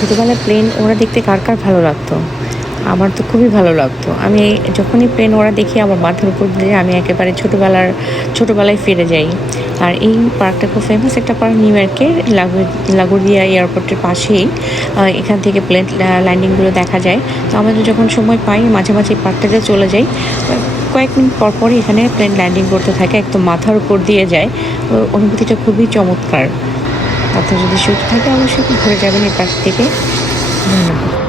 ছোটোবেলায় প্লেন ওরা দেখতে কার কার ভালো লাগতো? আমার তো খুবই ভালো লাগতো। আমি যখনই প্লেন ওরা দেখি, আমার মাথার উপর দিয়ে আমি একেবারে ছোটোবেলার, ছোটোবেলায় ফিরে যাই। আর এই পার্কটা খুব ফেমাস একটা পার্ক নিউ ইয়র্কের লাগু- লাগুরিয়া এয়ারপোর্টের পাশেই এখান থেকে প্লেন ল্যান্ডিংগুলো দেখা যায়। তো আমাদের যখন সময় পাই, মাঝে মাঝে এই পার্কটাতে চলে যাই। কয়েক মিনিট পর পরই এখানে প্লেন ল্যান্ডিং করতে থাকে, একদম মাথার উপর দিয়ে যায়। অনুভূতিটা খুবই চমৎকার। আপনার যদি সুখ থাকে অবশ্যই ঘুরে যাবেন এই পাশ থেকে ধন্যবাদ।